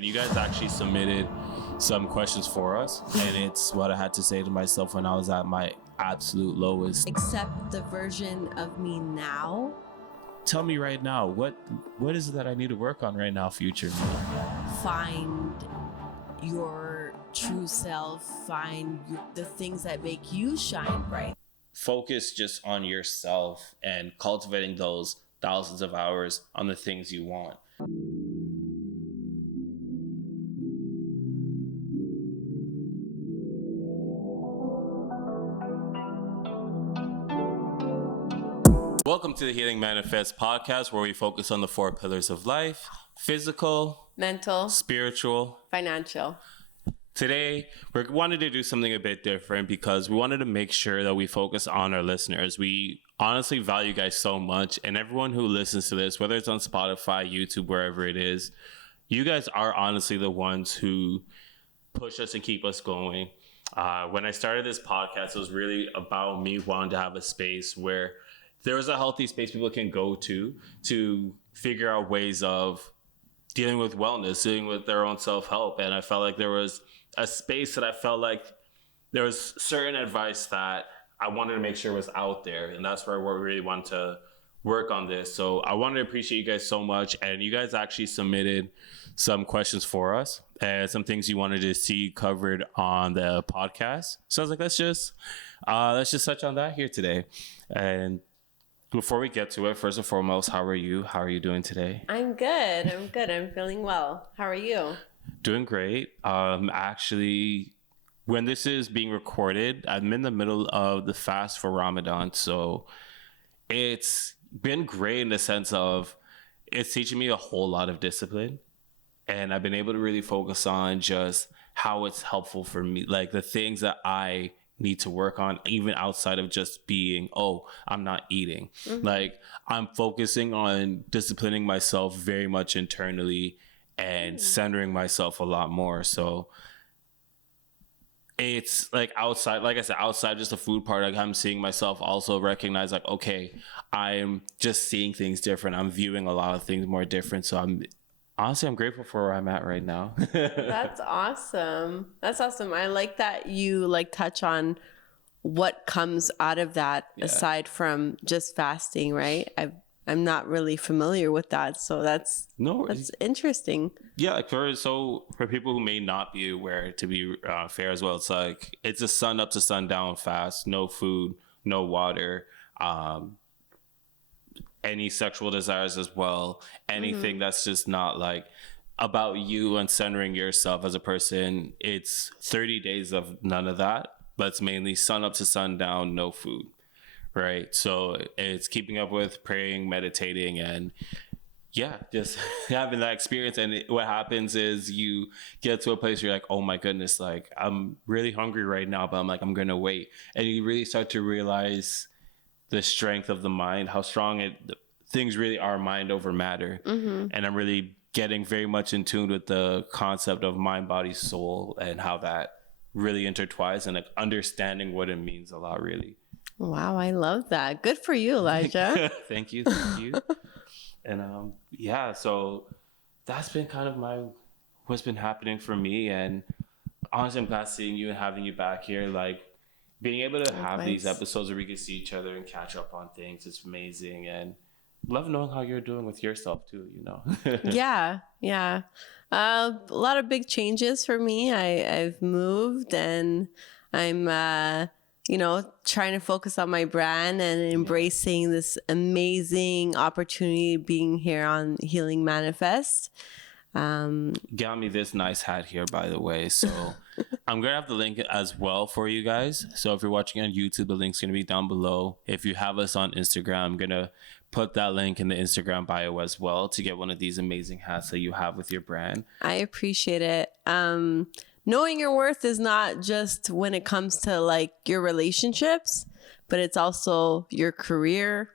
and you guys actually submitted some questions for us, and it's what I had to say to myself when I was at my absolute lowest. Accept the version of me now. Tell me right now, what is it that I need to work on right now, future me? Find your true self, the things that make you shine bright. Focus just on yourself and cultivating those thousands of hours on the things you want. Welcome to the Healing Manifest podcast, where we focus on the 4 pillars of life: physical, mental, spiritual, financial. Today, we wanted to do something a bit different because we wanted to make sure that we focus on our listeners. We honestly value you guys so much, and everyone who listens to this, whether it's on Spotify, YouTube, wherever it is, you guys are honestly the ones who push us and keep us going. When I started this podcast, it was really about me wanting to have a space where there was a healthy space people can go to figure out ways of dealing with wellness, dealing with their own self-help. And I felt like there was a space that I felt like there was certain advice that I wanted to make sure was out there. And that's where we really wanted to work on this. So I wanted to appreciate you guys so much. And you guys actually submitted some questions for us and some things you wanted to see covered on the podcast. So I was like, let's just touch on that here today. And before we get to it, first and foremost, how are you? How are you doing today? I'm good. I'm feeling well. How are you? Doing great. Actually, when this is being recorded, I'm in the middle of the fast for Ramadan. So it's been great in the sense of it's teaching me a whole lot of discipline. And I've been able to really focus on just how it's helpful for me, like the things that I need to work on, even outside of just being, I'm not eating. Mm-hmm. Like, I'm focusing on disciplining myself very much internally and centering myself a lot more. So it's like outside, like I said, outside just the food part, like I'm seeing myself also recognize like, okay, I'm just seeing things different. I'm viewing a lot of things more different. So I'm grateful for where I'm at right now. That's awesome. I like that you touch on what comes out of that aside from just fasting, right? I'm not really familiar with that. So that's interesting. Yeah. For people who may not be aware, to be fair as well, it's a sun up to sundown fast, no food, no water, any sexual desires as well, anything that's just not like about you and centering yourself as a person. It's 30 days of none of that, but it's mainly sun up to sundown, no food, right? So it's keeping up with praying, meditating, and just having that experience. And what happens is you get to a place where you're like, oh my goodness, like I'm really hungry right now, but I'm gonna wait. And you really start to realize the strength of the mind, how strong things really are mind over matter. Mm-hmm. And I'm really getting very much in tune with the concept of mind, body, soul, and how that really intertwines, and like understanding what it means a lot, really. Wow, I love that. Good for you, Elijah. Thank you. And so that's been kind of what's been happening for me. And honestly, I'm glad seeing you and having you back here. Like, being able to have these episodes where we can see each other and catch up on things is amazing. And love knowing how you're doing with yourself too, Yeah. A lot of big changes for me. I've moved and I'm, trying to focus on my brand and embracing this amazing opportunity being here on Healing Manifest. Got me this nice hat here, by the way. So I'm gonna have the link as well for you guys. So if you're watching on YouTube, the link's gonna be down below. If you have us on Instagram, I'm gonna put that link in the Instagram bio as well to get one of these amazing hats that you have with your brand. I appreciate it. Knowing your worth is not just when it comes to like your relationships, but it's also your career,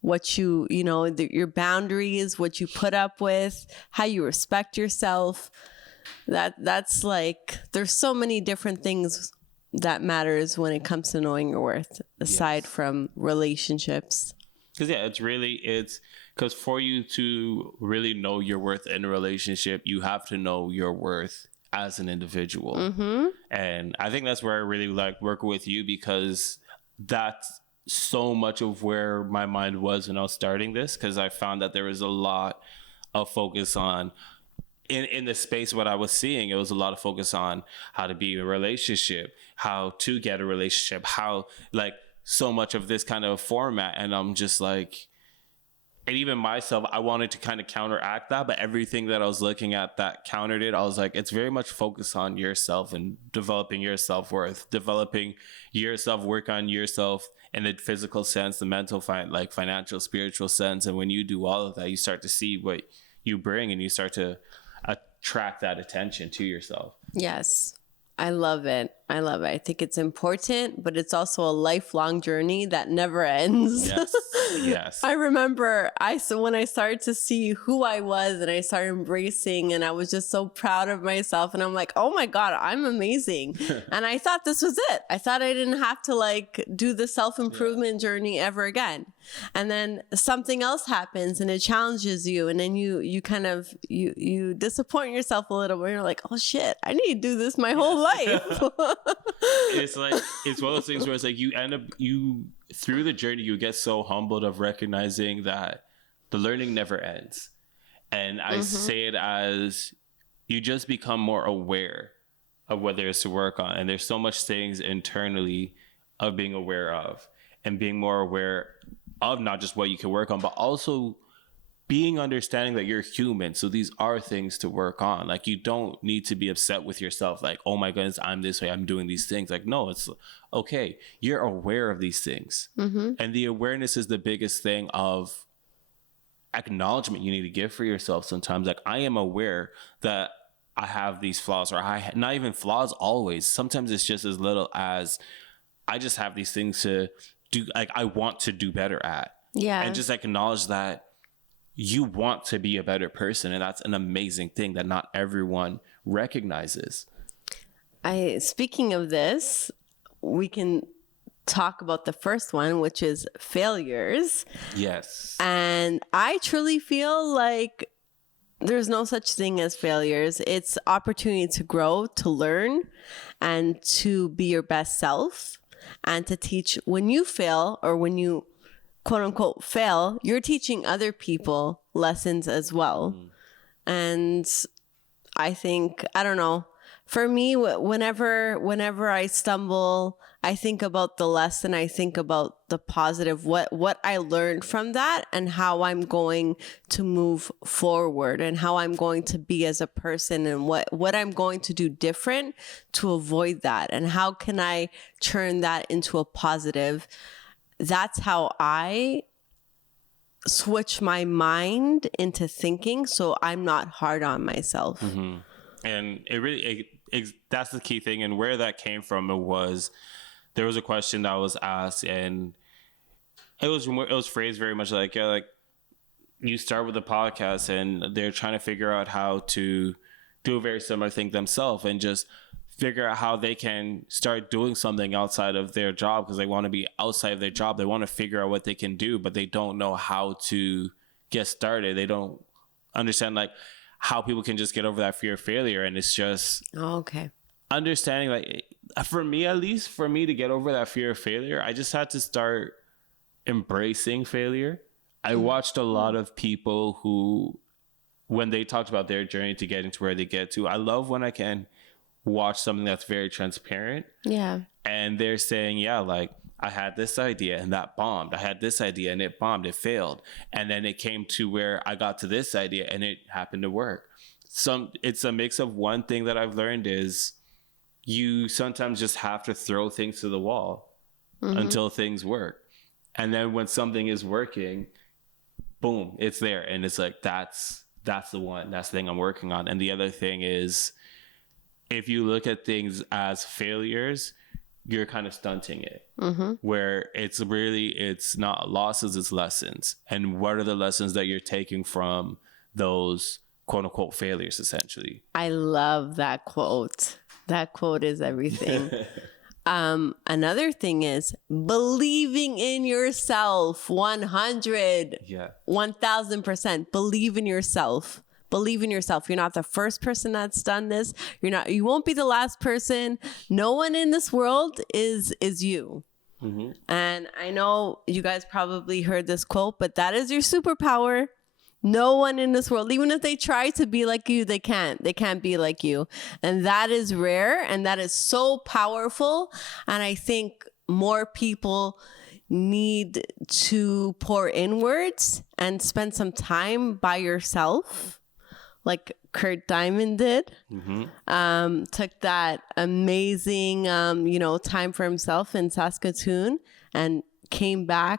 what your boundaries, what you put up with, how you respect yourself. That's like, there's so many different things that matters when it comes to knowing your worth aside from relationships. Because it's because for you to really know your worth in a relationship, you have to know your worth as an individual. And I think that's where I really like working with you, because that's so much of where my mind was when I was starting this, because I found that there was a lot of focus on in the space. What I was seeing, it was a lot of focus on how to be in a relationship, how to get a relationship, how, like, so much of this kind of format. And I'm just like, and even myself, I wanted to kind of counteract that, but everything that I was looking at that countered it, I was like, it's very much focused on yourself and developing your self-worth, developing yourself, work on yourself in the physical sense, the mental, like financial, spiritual sense. And when you do all of that, you start to see what you bring, and you start to attract that attention to yourself. Yes. I love it. I love it. I think it's important, but it's also a lifelong journey that never ends. Yes. Yes. I remember when I started to see who I was and I started embracing, and I was just so proud of myself, and I'm like, oh my God, I'm amazing. And I thought this was it. I thought I didn't have to like do the self-improvement journey ever again. And then something else happens and it challenges you, and then you kind of you disappoint yourself a little bit. You're like, oh shit, I need to do this my whole life. It's like, it's one of those things where it's like you through the journey, you get so humbled of recognizing that the learning never ends. And I say it as you just become more aware of what there is to work on. And there's so much things internally of being aware of, and being more aware of not just what you can work on, but also being understanding that you're human. So these are things to work on. Like, you don't need to be upset with yourself. Like, oh my goodness, I'm this way, I'm doing these things. Like, no, it's okay. You're aware of these things. And the awareness is the biggest thing of acknowledgement you need to give for yourself sometimes. Like, I am aware that I have these flaws, or not even flaws always. Sometimes it's just as little as I just have these things to do, like, I want to do better at. Yeah. And just acknowledge that you want to be a better person. And that's an amazing thing that not everyone recognizes. Speaking of this, we can talk about the first one, which is failures. Yes. And I truly feel like there's no such thing as failures. It's opportunity to grow, to learn, and to be your best self, and to teach. When you fail, or when you quote unquote fail, you're teaching other people lessons as well. And I think, I don't know, for me, whenever I stumble, I think about the lesson, I think about the positive, what I learned from that, and how I'm going to move forward, and how I'm going to be as a person, and what I'm going to do different to avoid that, and how can I turn that into a positive. That's how I switch my mind into thinking, so I'm not hard on myself. And it really, that's the key thing. And where that came from, there was a question that was asked, and it was phrased very much like, yeah, like, you start with a podcast and they're trying to figure out how to do a very similar thing themselves, and just figure out how they can start doing something outside of their job, because they want to be outside of their job. They want to figure out what they can do, but they don't know how to get started. They don't understand like how people can just get over that fear of failure. And it's just understanding, like, for me, at least for me to get over that fear of failure, I just had to start embracing failure. I watched a lot of people who, when they talked about their journey to getting to where they get to, I love when I can watch something that's very transparent. Yeah. And they're saying, yeah, like, I had this idea and that bombed. I had this idea and it bombed, it failed. And then it came to where I got to this idea and it happened to work. It's a mix of one thing that I've learned is you sometimes just have to throw things to the wall until things work. And then when something is working, boom, it's there. And it's like, that's the one, that's the thing I'm working on. And the other thing is, if you look at things as failures, you're kind of stunting it, where it's not losses, it's lessons. And what are the lessons that you're taking from those quote unquote failures, essentially? I love that quote. That quote is everything. Another thing is believing in yourself. 100, Yeah. 1000%. Believe in yourself. Believe in yourself. You're not the first person that's done this. You won't be the last person. No one in this world is you. Mm-hmm. And I know you guys probably heard this quote, but that is your superpower. No one in this world, even if they try to be like you, they can't. They can't be like you. And that is rare and that is so powerful. And I think more people need to pour inwards and spend some time by yourself, like Kurt Diamond did. Mm-hmm. Took that amazing, time for himself in Saskatoon and came back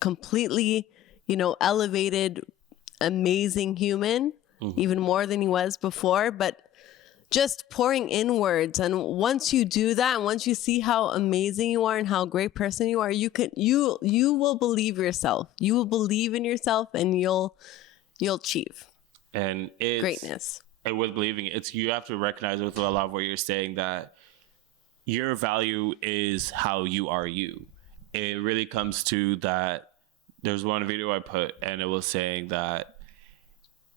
completely, elevated, amazing human, even more than he was before. But just pouring inwards, and once you do that, and once you see how amazing you are and how great person you are, you will believe yourself. You will believe in yourself, and you'll achieve And it's greatness. And with believing it, you have to recognize with a lot of what you're saying that your value is how you are you. It really comes to that. There's one video I put and it was saying that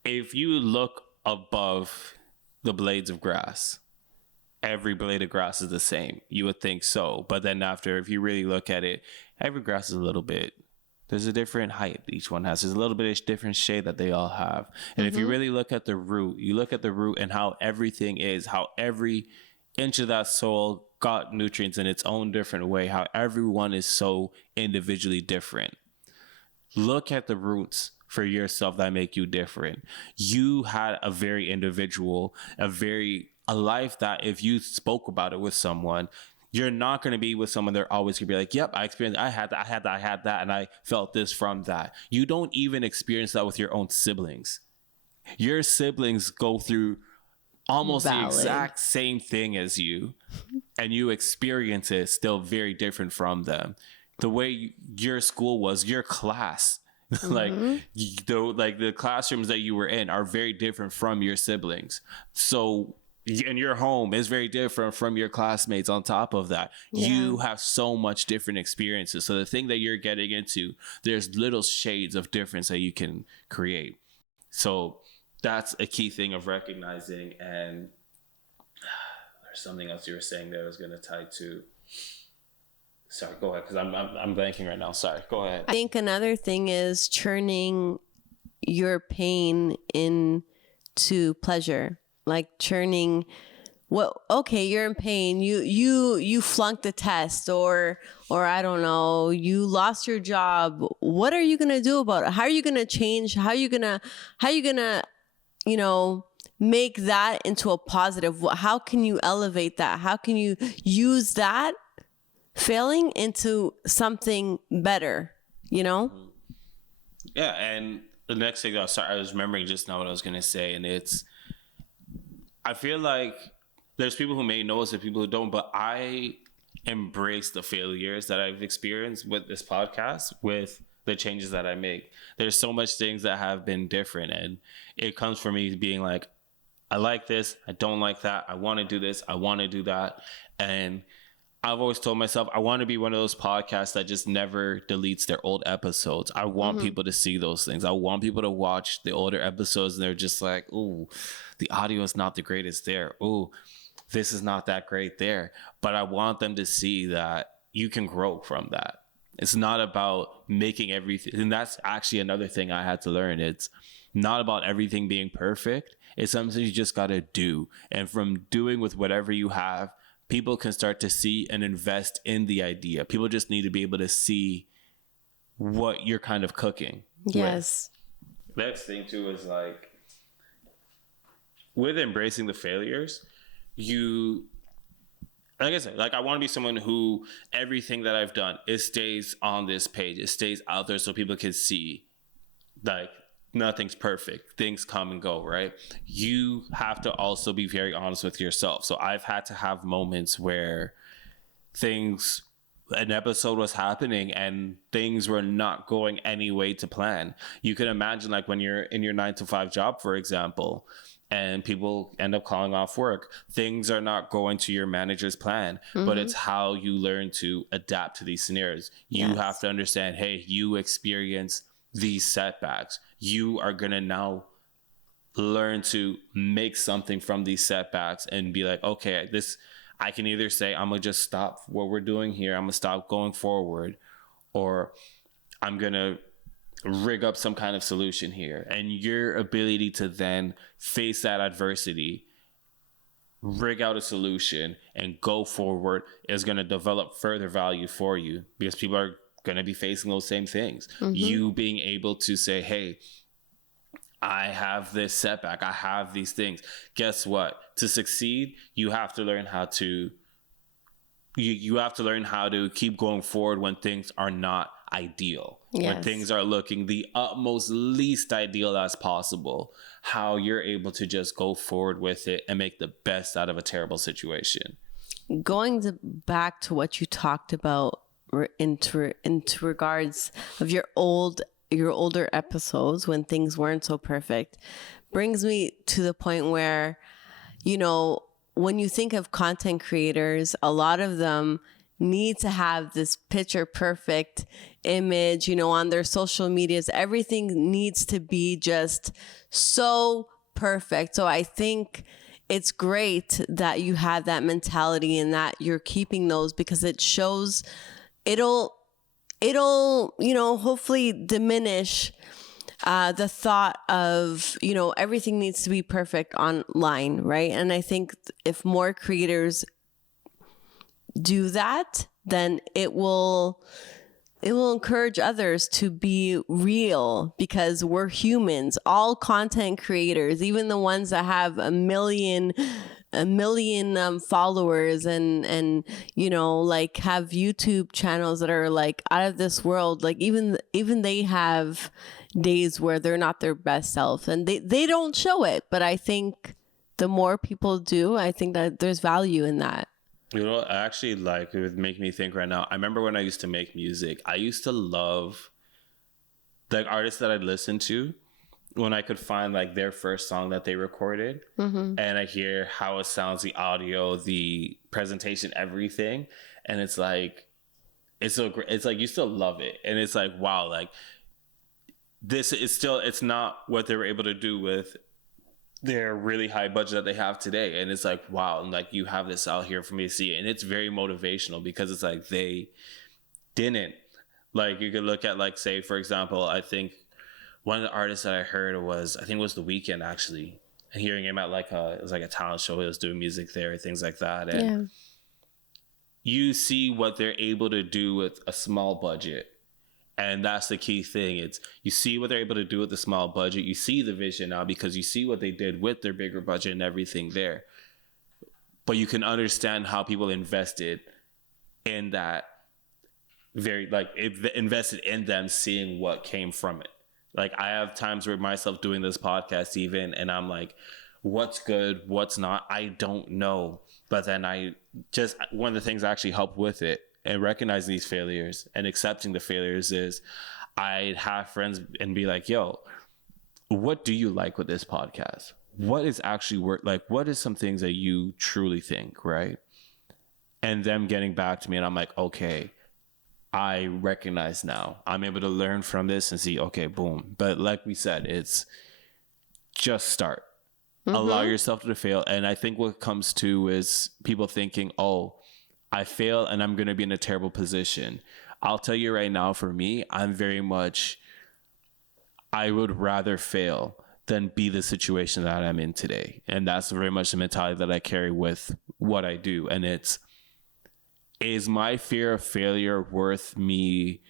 if you look above the blades of grass, every blade of grass is the same. You would think so. But then after, if you really look at it, every grass is a little bit. There's a different height each one has. There's a little bit of different shade that they all have. And if you really look at the root, you look at the root and how everything is, how every inch of that soil got nutrients in its own different way, how everyone is so individually different. Look at the roots for yourself that make you different. You had a very individual, a life that if you spoke about it with someone, you're not going to be with someone they're always going to be like, yep, I experienced, I had that, and I felt this from that. You don't even experience that with your own siblings. Your siblings go through almost the exact same thing as you, and you experience it still very different from them. The way your school was, your class, like the classrooms that you were in are very different from your siblings. So, and your home is very different from your classmates. On top of that, you have so much different experiences. So the thing that you're getting into, there's little shades of difference that you can create. So that's a key thing of recognizing. And there's something else you were saying that I was going to tie to. Sorry, go ahead, because I'm blanking right now. Sorry, go ahead. I think another thing is turning your pain into pleasure. Like turning you're in pain, you flunked the test, or I don't know, you lost your job. What are you gonna do about it? How are you gonna change? How are you gonna make that into a positive? How can you elevate that? How can you use that failing into something better, Yeah, and the next thing, I was remembering just now what I was gonna say, and I feel like there's people who may know us and people who don't, but I embrace the failures that I've experienced with this podcast, with the changes that I make. There's so much things that have been different, and it comes from me being like, I like this, I don't like that, I want to do this, I want to do that. And I've always told myself, I want to be one of those podcasts that just never deletes their old episodes. I want people to see those things. I want people to watch the older episodes and they're just like, ooh, the audio is not the greatest there. Ooh, this is not that great there. But I want them to see that you can grow from that. It's not about making everything. And that's actually another thing I had to learn. It's not about everything being perfect. It's something you just got to do. And from doing with whatever you have, people can start to see and invest in the idea. People just need to be able to see what you're kind of cooking. Yes. With. Next thing too is like, with embracing the failures, like I said, like I want to be someone who everything that I've done, it stays on this page. It stays out there so people can see like nothing's perfect. Things come and go, right? You have to also be very honest with yourself. So I've had to have moments where an episode was happening and things were not going any way to plan. You can imagine like when you're in your 9-to-5 job, for example, and people end up calling off work. Things are not going to your manager's plan, but it's how you learn to adapt to these scenarios. You have to understand, hey, you experience these setbacks. You are going to now learn to make something from these setbacks and be like, okay, I can either say, I'm going to just stop what we're doing here. I'm going to stop going forward, or I'm going to rig up some kind of solution here. And your ability to then face that adversity, rig out a solution, and go forward is going to develop further value for you, because people are going to be facing those same things. You being able to say, hey, I have this setback, I have these things. Guess what? To succeed, you have to learn how to keep going forward when things are not ideal. When things are looking the utmost least ideal as possible, how you're able to just go forward with it and make the best out of a terrible situation. Back to what you talked about into regards of your older episodes when things weren't so perfect, brings me to the point where, you know, when you think of content creators, a lot of them need to have this picture perfect image, you know, on their social medias. Everything needs to be just so perfect. So I think it's great that you have that mentality and that you're keeping those, because it shows it'll, you know, hopefully diminish the thought of, you know, everything needs to be perfect online, right? And I think if more creators do that, then it will encourage others to be real, because we're humans. All content creators, even the ones that have a million followers and you know, like have YouTube channels that are like out of this world, like even they have days where they're not their best self, and they don't show it. But I think the more people do, I think that there's value in that. You know, actually, like, it would make me think right now. I remember when I used to make music, I used to love like artists that I'd listen to when I could find like their first song that they recorded, and I hear how it sounds, the audio, the presentation, everything. And it's like, it's so great. It's like, you still love it. And it's like, wow, like this is still, it's not what they were able to do with their really high budget that they have today. And it's like, wow, and like you have this out here for me to see. And it's very motivational, because it's like they didn't, like, you could look at, like, say, for example, I think one of the artists that I heard was, I think it was The Weeknd, actually. And hearing him at like it was like a talent show, he was doing music there, things like that. And you see what they're able to do with a small budget. And that's the key thing. It's, you see what they're able to do with the small budget. You see the vision now, because you see what they did with their bigger budget and everything there. But you can understand how people invested in that, invested in them, seeing what came from it. Like, I have times where myself doing this podcast even, and I'm like, what's good, what's not, I don't know. But then one of the things I actually helped with it, and recognizing these failures and accepting the failures, is I'd have friends and be like, yo, what do you like with this podcast? What is actually what is some things that you truly think, right? And them getting back to me, and I'm like, okay, I recognize now. I'm able to learn from this and see, okay, boom. But like we said, it's just start. Allow yourself to fail. And I think what comes to is people thinking, oh, I fail and I'm going to be in a terrible position. I'll tell you right now, for me, I'm very much, I would rather fail than be the situation that I'm in today. And that's very much the mentality that I carry with what I do. And it's, is my fear of failure worth me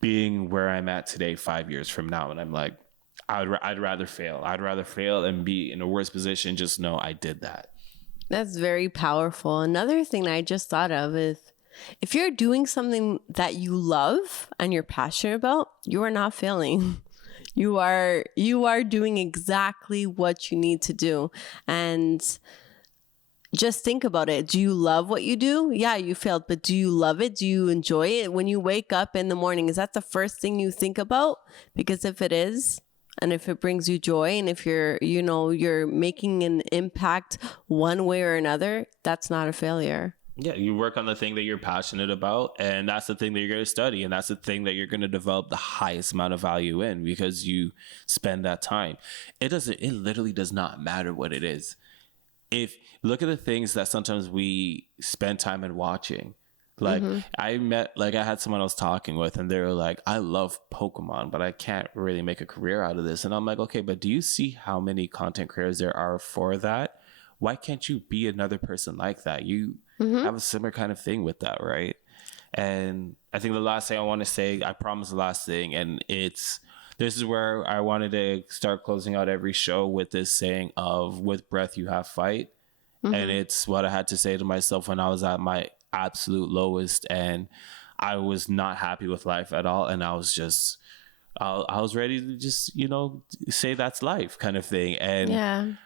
being where I'm at today 5 years from now? And I'm like, I'd rather fail. I'd rather fail and be in a worse position. Just know I did that. That's very powerful. Another thing that I just thought of is, if you're doing something that you love and you're passionate about, you are not failing. You are doing exactly what you need to do. And just think about it. Do you love what you do? Yeah, you failed, but do you love it? Do you enjoy it? When you wake up in the morning, is that the first thing you think about? Because if it is, and if it brings you joy, and if you're making an impact one way or another, that's not a failure. Yeah, you work on the thing that you're passionate about, and that's the thing that you're going to study, and that's the thing that you're going to develop the highest amount of value in because you spend that time. It literally does not matter what it is. If look at the things that sometimes we spend time in watching. Like I had someone I was talking with, and they were like, I love Pokemon, but I can't really make a career out of this. And I'm like, okay, but do you see how many content creators there are for that? Why can't you be another person like that? You have a similar kind of thing with that, right? And I think the last thing I want to say, I promise the last thing, and this is where I wanted to start closing out every show with this saying of with breath you have fight. And it's what I had to say to myself when I was at my absolute lowest and I was not happy with life at all. And I was ready to just, say that's life kind of thing. And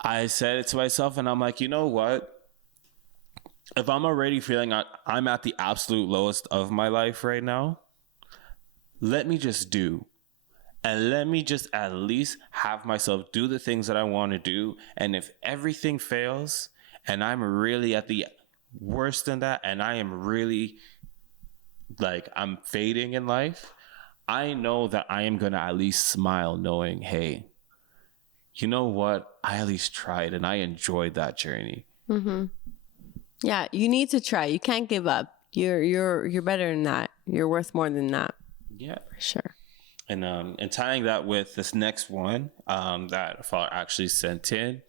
I said it to myself and I'm like, you know what? If I'm already feeling I'm at the absolute lowest of my life right now, let me just do. And let me just at least have myself do the things that I want to do. And if everything fails and I'm really at the worst in that and I am really like I'm fading in life, I know that I am going to at least smile knowing, hey, you know what? I at least tried and I enjoyed that journey. Yeah, you need to try. You can't give up. You're better than that. You're worth more than that. Yeah, for sure. And tying that with this next one that Father actually sent in,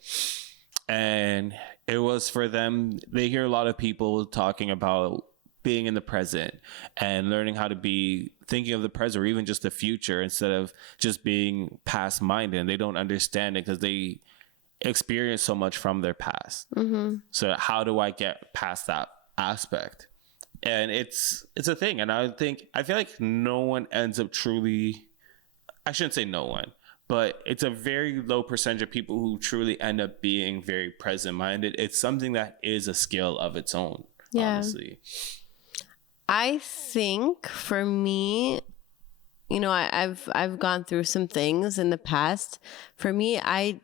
and it was for them. They hear a lot of people talking about being in the present and learning how to be thinking of the present or even just the future instead of just being past minded. And they don't understand it because they experience so much from their past. So how do I get past that aspect? And it's a thing. And I feel like no one ends up truly, I shouldn't say no one, but it's a very low percentage of people who truly end up being very present minded. It's something that is a skill of its own, honestly. I think for me, I've gone through some things in the past. For me, I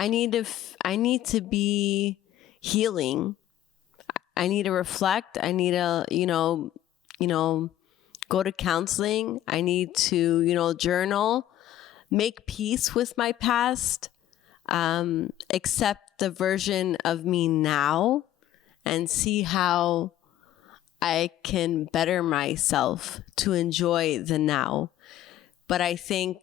need to be healing. I need to reflect. I need to, go to counseling. I need to, journal, make peace with my past, accept the version of me now, and see how I can better myself to enjoy the now. But I think,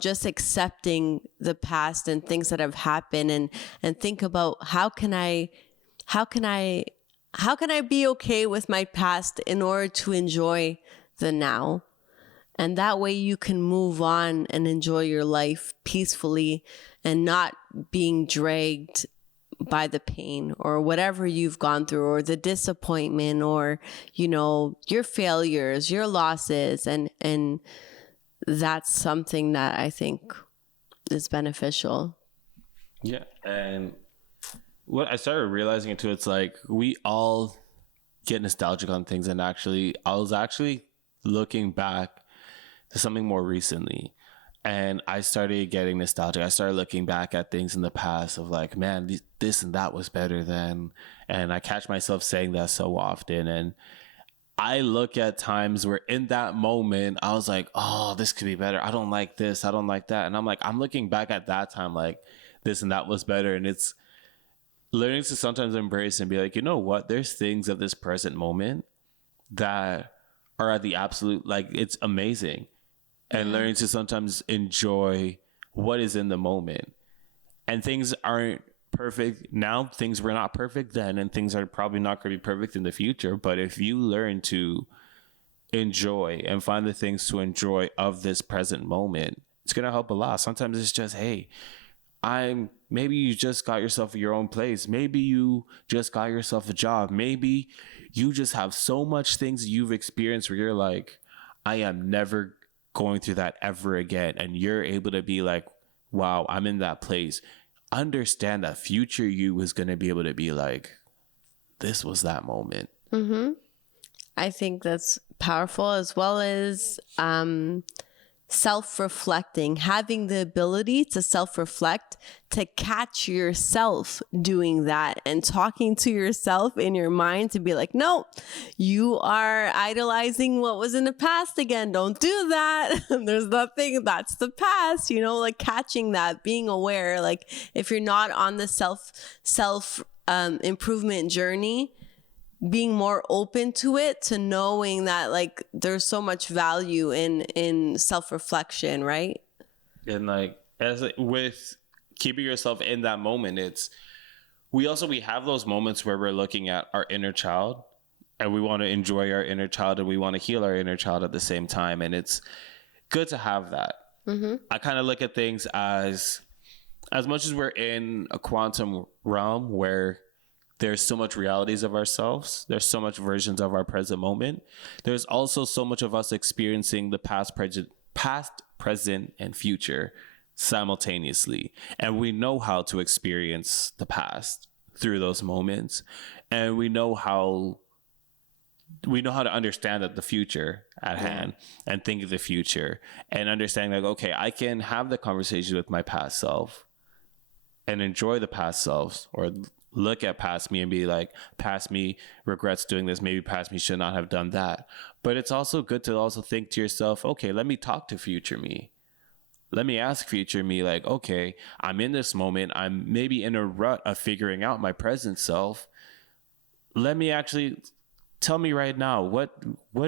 just accepting the past and things that have happened and think about how can I be okay with my past in order to enjoy the now? And that way you can move on and enjoy your life peacefully and not being dragged by the pain or whatever you've gone through or the disappointment or, your failures, your losses. And that's something that I think is beneficial. Yeah. And what I started realizing it too, it's like we all get nostalgic on things. And actually, I was actually looking back to something more recently. And I started getting nostalgic. I started looking back at things in the past of like, man, this and that was better then. And I catch myself saying that so often. And I look at times where in that moment, I was like, oh, this could be better. I don't like this. I don't like that. And I'm like, I'm looking back at that time like this and that was better. And it's learning to sometimes embrace and be like, you know what? There's things of this present moment that are at the absolute, like, it's amazing. And learning to sometimes enjoy what is in the moment. And things aren't perfect now. Things were not perfect then, and things are probably not going to be perfect in the future. But if you learn to enjoy and find the things to enjoy of this present moment, it's going to help a lot. Sometimes it's just, hey, maybe you just got yourself your own place. Maybe you just got yourself a job. Maybe you just have so much things you've experienced where you're like, I am never going through that ever again. And you're able to be like, wow, I'm in that place. Understand that future you is going to be able to be like, this was that moment. I think that's powerful, as well as self-reflecting, having the ability to self-reflect, to catch yourself doing that and talking to yourself in your mind to be like, no, you are idolizing what was in the past again. Don't do that. There's nothing, that's the past, you know, like catching that, being aware. Like if you're not on the self improvement journey, being more open to it, to knowing that like there's so much value in self-reflection, right? And like with keeping yourself in that moment, we have those moments where we're looking at our inner child and we want to enjoy our inner child and we want to heal our inner child at the same time, and it's good to have that. I kind of look at things as much as we're in a quantum realm where there's so much realities of ourselves, there's so much versions of our present moment, there's also so much of us experiencing the past, present, and future simultaneously. And we know how to experience the past through those moments. And we know how to understand that the future at hand and think of the future and understand like, okay, I can have the conversation with my past self and enjoy the past selves, or look at past me and be like, past me regrets doing this, maybe past me should not have done that. But it's also good to also think to yourself, okay, let me talk to future me. Let me ask future me, like, okay, I'm in this moment, I'm maybe in a rut of figuring out my present self. Let me actually tell me right now, what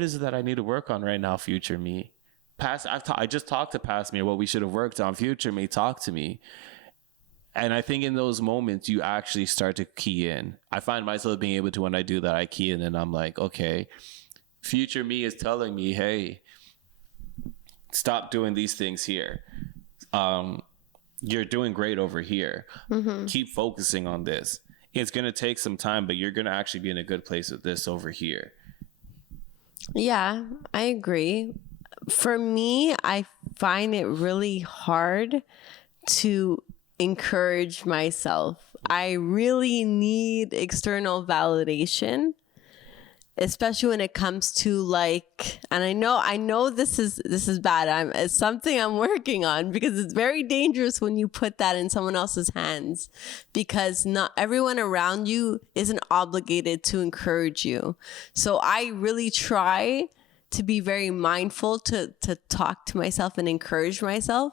is it that I need to work on right now, future me? I just talked to past me what we should have worked on. Future me, talk to me. And I think in those moments, you actually start to key in. I find myself being able to, when I do that, I key in and I'm like, okay, future me is telling me, hey, stop doing these things here. You're doing great over here. Keep focusing on this. It's going to take some time, but you're going to actually be in a good place with this over here. Yeah, I agree. For me, I find it really hard to encourage myself. I really need external validation, especially when it comes to like, and I know this is bad. It's something I'm working on, because it's very dangerous when you put that in someone else's hands, because not everyone around you isn't obligated to encourage you. So I really try to be very mindful to talk to myself and encourage myself,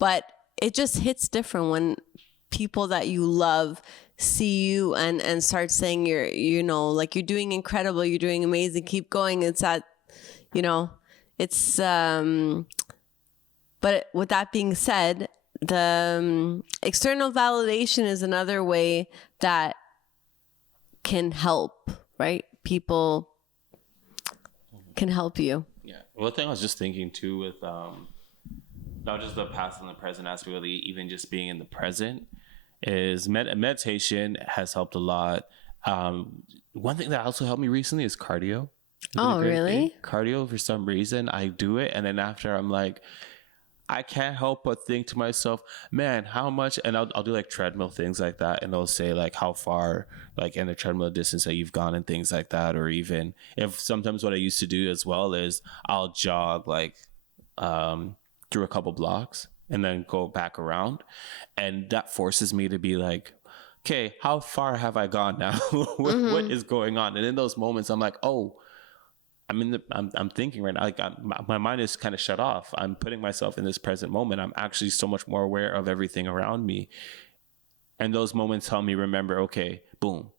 but it just hits different when people that you love see you and start saying you're like, you're doing incredible, you're doing amazing, keep going. It's that, it's, but with that being said, the external validation is another way that can help, right? People can help you. Yeah. One thing I was just thinking too with, not just the past and the present aspect, really even just being in the present, is meditation has helped a lot. One thing that also helped me recently is cardio. Oh, really? Cardio, for some reason, I do it, and then after I'm like, I can't help but think to myself, man, how much, and I'll do like treadmill things like that, and they'll say like how far, like in the treadmill distance that you've gone and things like that, or even if sometimes what I used to do as well is I'll jog like through a couple blocks and then go back around, and that forces me to be like, okay, how far have I gone now? What is going on? And in those moments, I'm like, oh, I'm thinking right now, like my mind is kind of shut off. I'm putting myself in this present moment. I'm actually so much more aware of everything around me. And those moments help me remember, okay, boom,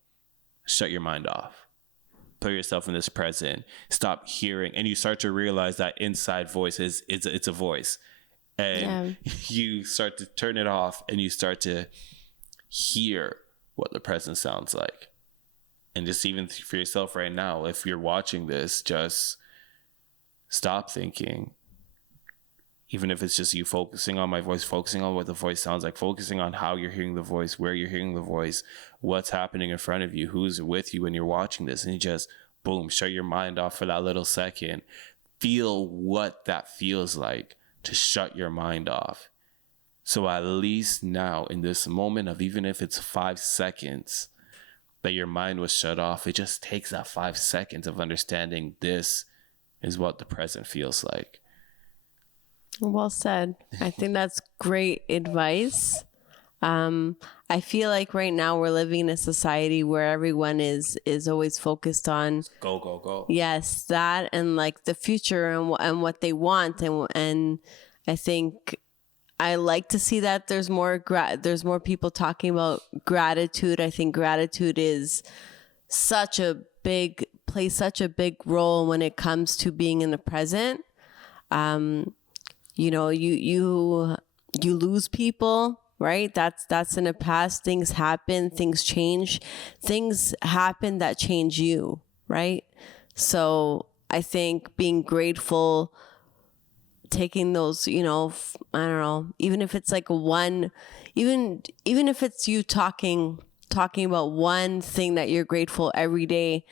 shut your mind off. Put yourself in this present. Stop hearing. And you start to realize that inside voice it's a voice. And you start to turn it off and you start to hear what the present sounds like. And just even for yourself right now, if you're watching this, just stop thinking. Even if it's just you focusing on my voice, focusing on what the voice sounds like, focusing on how you're hearing the voice, where you're hearing the voice, what's happening in front of you, who's with you when you're watching this. And you just, boom, shut your mind off for that little second. Feel what that feels like to shut your mind off. So at least now in this moment of, even if it's 5 seconds, that your mind was shut off, it just takes that 5 seconds of understanding this is what the present feels like. Well said. I think that's great advice. I feel like right now we're living in a society where everyone is always focused on Go, go, go. yes, that and like the future and what they want and I think I like to see that there's more people talking about gratitude. I think gratitude is plays such a big role when it comes to being in the present. You know, you lose people, right? That's in the past. Things happen, things change, things happen that change you, right? So I think being grateful, taking those, you know, I don't know, even if it's like even if it's you talking about one thing that you're grateful every day.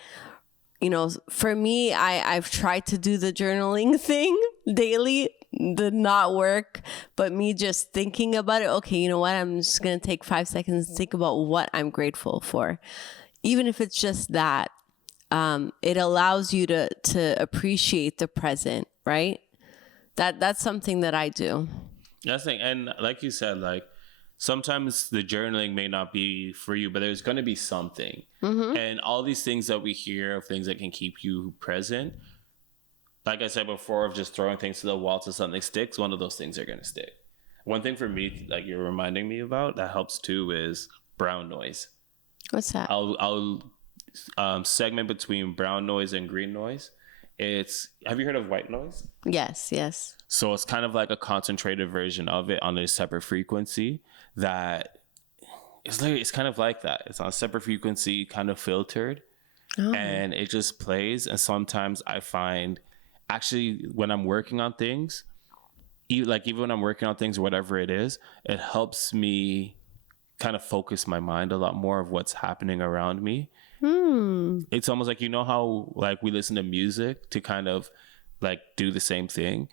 You know, for me, I've tried to do the journaling thing daily, did not work, but me just thinking about it, okay, you know what, I'm just going to take 5 seconds and think about what I'm grateful for. Even if it's just that, it allows you to appreciate the present, right? That's something that I do. That's the thing. And like you said, like sometimes the journaling may not be for you, but there's going to be something. And all these things that we hear of things that can keep you present, like I said before, of just throwing things to the wall till something sticks, one of those things are going to stick. One thing for me, like you're reminding me about, that helps too, is brown noise. What's that? I'll segment between brown noise and green noise. Have you heard of white noise? Yes. So it's kind of like a concentrated version of it on a separate frequency that it's kind of like that. It's on a separate frequency, kind of filtered, and it just plays. And sometimes I find actually when I'm working on things, even when I'm working on things or whatever it is, it helps me kind of focus my mind a lot more of what's happening around me. It's almost like, you know how like we listen to music to kind of like do the same thing.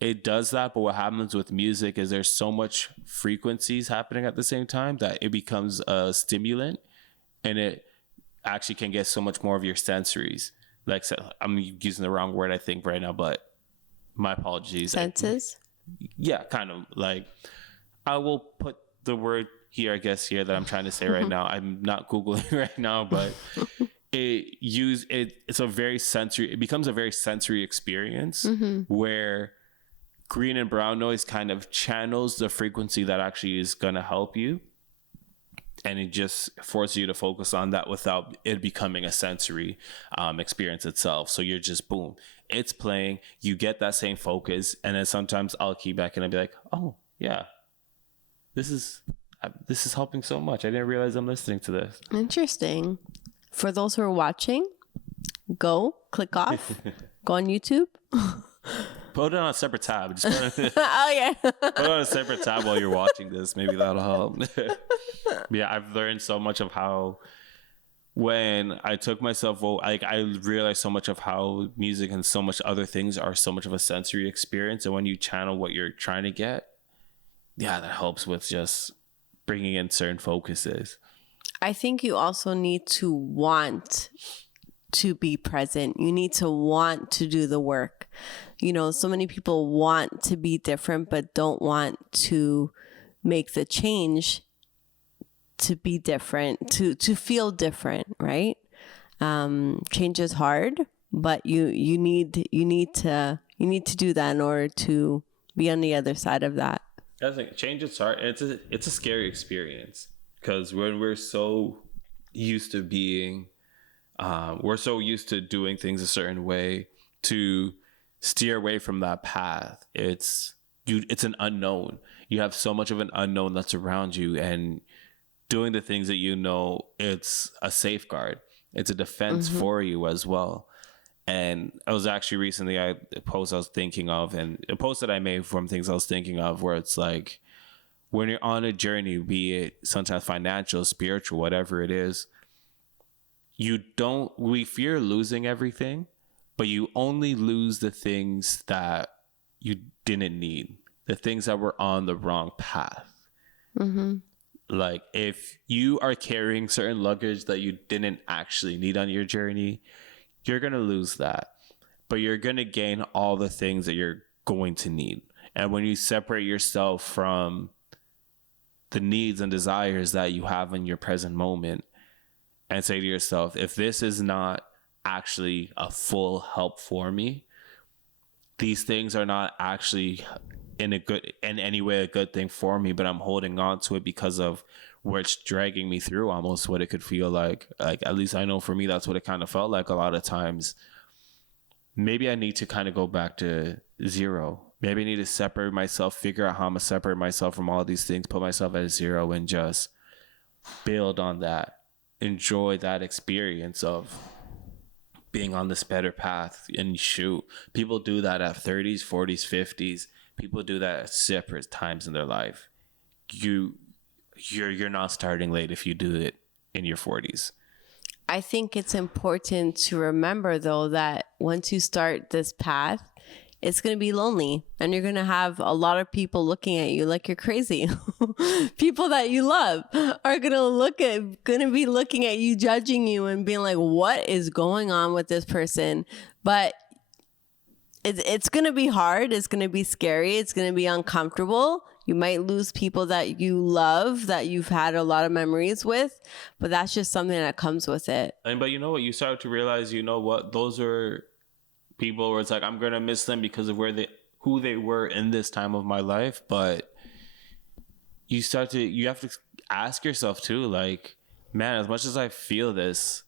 It does that, but what happens with music is there's so much frequencies happening at the same time that it becomes a stimulant, and it actually can get so much more of your sensories. Like, I'm using the wrong word I think right now, but my apologies. Senses? Yeah, kind of. Like, I will put the word here, I guess, here that I'm trying to say right now. I'm not Googling right now, but it becomes a very sensory experience where green and brown noise kind of channels the frequency that actually is going to help you, and it just forces you to focus on that without it becoming a sensory experience itself. So you're just boom, it's playing, you get that same focus, and then sometimes I'll key back and I'll be like, oh yeah, this is helping so much. I didn't realize I'm listening to this. Interesting. For those who are watching, click off, go on YouTube. Put it on a separate tab. Just put yeah. Put it on a separate tab while you're watching this. Maybe that'll help. Yeah, I've learned so much of how when I took myself, I realized so much of how music and so much other things are so much of a sensory experience. And when you channel what you're trying to get, yeah, that helps with just bringing in certain focuses. I think you also need to want to be present. You need to want to do the work. You know, so many people want to be different, but don't want to make the change to be different, to feel different, right? Change is hard, but you need to do that in order to be on the other side of that. I think change is hard. It's a scary experience because when we're so used to being, we're so used to doing things a certain way, to steer away from that path. It's an unknown. You have so much of an unknown that's around you, and doing the things that you know, it's a safeguard. It's a defense for you as well. And I was actually recently, a post I was thinking of, and a post that I made from things I was thinking of, where it's like, when you're on a journey, be it sometimes financial, spiritual, whatever it is, we fear losing everything, but you only lose the things that you didn't need, the things that were on the wrong path. Like, if you are carrying certain luggage that you didn't actually need on your journey, you're going to lose that, but you're going to gain all the things that you're going to need. And when you separate yourself from the needs and desires that you have in your present moment and say to yourself, if this is not actually a full help for me, these things are not actually in any way a good thing for me, but I'm holding on to it because of where it's dragging me through, almost what it could feel like at least I know for me that's what it kind of felt like a lot of times. Maybe I need to kind of go back to zero. Maybe I need to separate myself, figure out how I'm gonna separate myself from all these things, put myself at zero, and just build on that, enjoy that experience of being on this better path. And shoot, people do that at 30s, 40s, 50s. People do that at separate times in their life. You're not starting late if you do it in your 40s. I think it's important to remember, though, that once you start this path, it's going to be lonely, and you're going to have a lot of people looking at you like you're crazy. People that you love are going to be looking at you, judging you, and being like, what is going on with this person? But it's going to be hard. It's going to be scary. It's going to be uncomfortable. You might lose people that you love, that you've had a lot of memories with, but that's just something that comes with it. But you know what? You start to realize, you know what? Those are people where it's like, I'm going to miss them because of who they were in this time of my life. But you have to ask yourself too, like, man, as much as I feel this,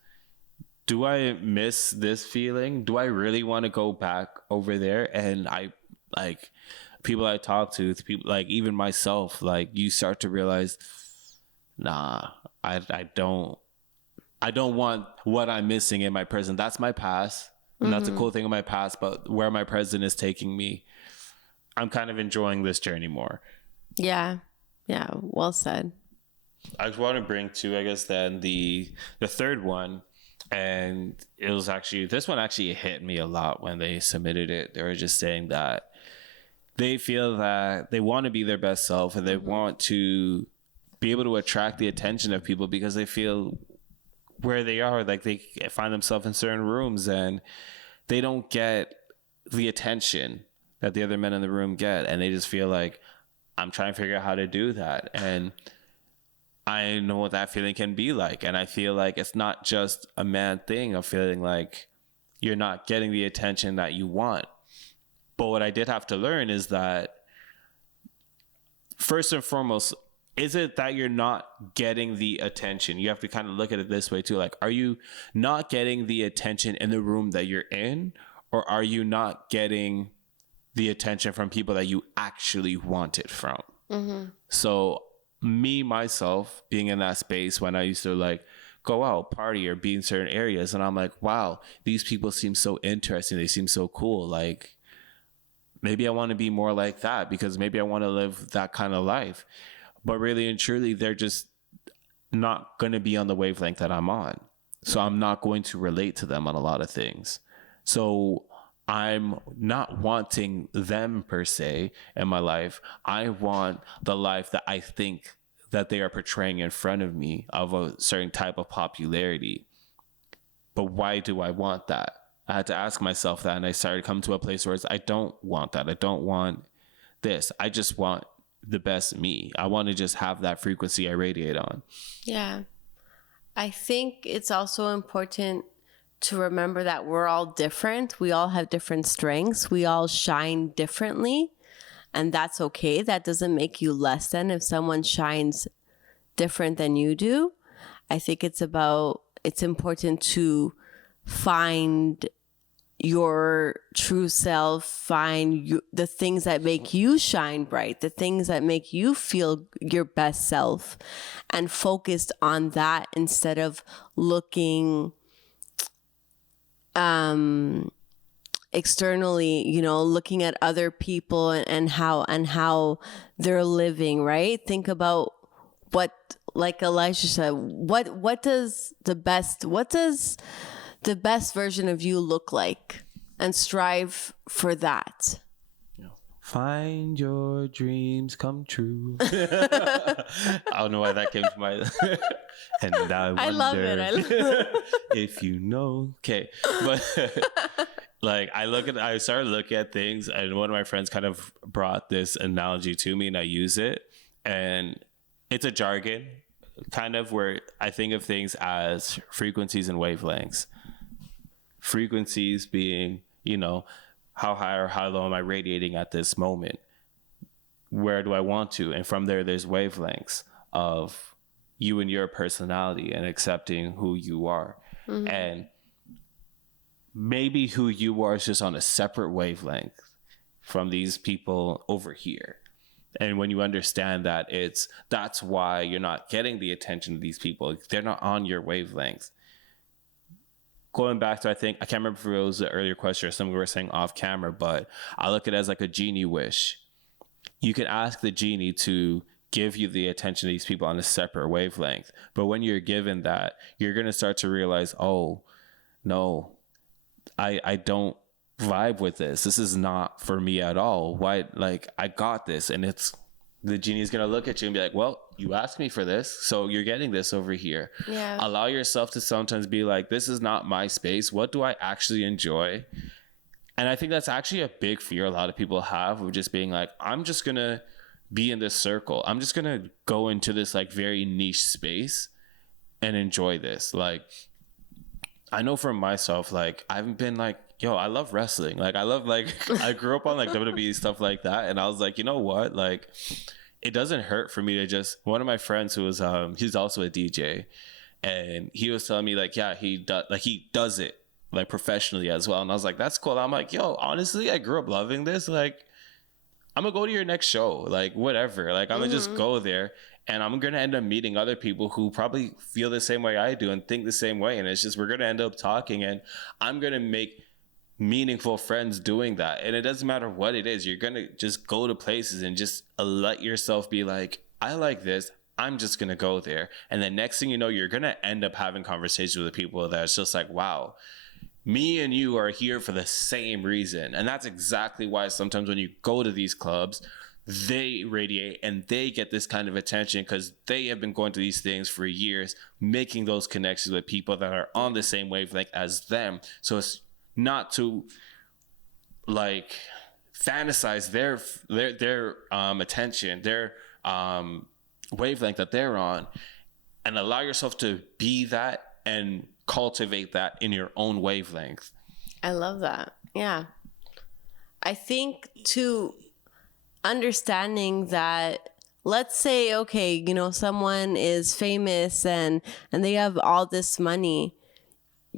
do I miss this feeling? Do I really want to go back over there? And people I talk to, people like even myself, like you start to realize, nah, I don't want what I'm missing in my present. That's my past. And that's a cool thing in my past, but where my present is taking me, I'm kind of enjoying this journey more. Yeah. Yeah. Well said. I just want to bring to, I guess, then the third one. And it was actually, this one actually hit me a lot when they submitted it. They were just saying that they feel that they want to be their best self and they want to be able to attract the attention of people because they feel where they are, like they find themselves in certain rooms and they don't get the attention that the other men in the room get. And they just feel like, I'm trying to figure out how to do that. And I know what that feeling can be like. And I feel like it's not just a man thing of feeling like you're not getting the attention that you want. But what I did have to learn is that first and foremost, is it that you're not getting the attention? You have to kind of look at it this way too. Like, are you not getting the attention in the room that you're in? Or are you not getting the attention from people that you actually want it from? Mm-hmm. So me, myself, being in that space when I used to like go out, party, or be in certain areas. And I'm like, wow, these people seem so interesting. They seem so cool. Like, maybe I want to be more like that because maybe I want to live that kind of life. But really and truly, they're just not going to be on the wavelength that I'm on. So I'm not going to relate to them on a lot of things. So I'm not wanting them per se in my life. I want the life that I think that they are portraying in front of me of a certain type of popularity. But why do I want that? I had to ask myself that, and I started to come to a place where I don't want that. I don't want this. I just want the best me. I want to just have that frequency I radiate on. Yeah. I think it's also important to remember that we're all different. We all have different strengths. We all shine differently, and that's okay. That doesn't make you less than if someone shines different than you do. I think it's important to find your true self, find the things that make you shine bright, the things that make you feel your best self, and focused on that instead of looking externally, looking at other people and how they're living, right? Think about what, like Elijah said, what does the best version of you look like, and strive for that. Find your dreams come true. I don't know why that came to my and I wonder I love it. if you know. Okay. But Like I started looking at things, and one of my friends kind of brought this analogy to me, and I use it, and it's a jargon, kind of, where I think of things as frequencies and wavelengths. Frequencies being, how high or how low am I radiating at this moment? Where do I want to? And from there's wavelengths of you and your personality and accepting who you are. Mm-hmm. And maybe who you are is just on a separate wavelength from these people over here. And when you understand that, that's why you're not getting the attention of these people. They're not on your wavelength. Going back to, I can't remember if it was the earlier question or something we were saying off camera, but I look at it as like a genie wish. You can ask the genie to give you the attention of these people on a separate wavelength. But when you're given that, you're going to start to realize, oh, no, I don't vibe with this. This is not for me at all. Why? Like, I got this. And the genie is going to look at you and be like, well, you asked me for this, so you're getting this over here. Yeah. Allow yourself to sometimes be like, this is not my space. What do I actually enjoy? And I think that's actually a big fear a lot of people have, of just being like, I'm just going to be in this circle. I'm just going to go into this like very niche space and enjoy this. Like, I know for myself, like, I've been like, yo, I love wrestling. Like, I grew up on like WWE stuff like that. And I was like, you know what? Like, it doesn't hurt for me to just, one of my friends who was, he's also a DJ, and he was telling me like, yeah, he does it like professionally as well. And I was like, that's cool. I'm like, yo, honestly, I grew up loving this. Like, I'm gonna go to your next show, like whatever. Like, I'm gonna just go there, and I'm gonna end up meeting other people who probably feel the same way I do and think the same way. And it's just, we're gonna end up talking, and I'm gonna make meaningful friends doing that. And it doesn't matter what it is. You're gonna just go to places and just let yourself be like, I like this. I'm just gonna go there. And the next thing you know, you're gonna end up having conversations with people that's just like, wow, me and you are here for the same reason. And that's exactly why sometimes when you go to these clubs, they radiate and they get this kind of attention, because they have been going to these things for years, making those connections with people that are on the same wavelength as them. So it's not to like fantasize their attention, their wavelength that they're on, and allow yourself to be that and cultivate that in your own wavelength. I love that. Yeah. I think too, understanding that, let's say, okay, someone is famous and they have all this money.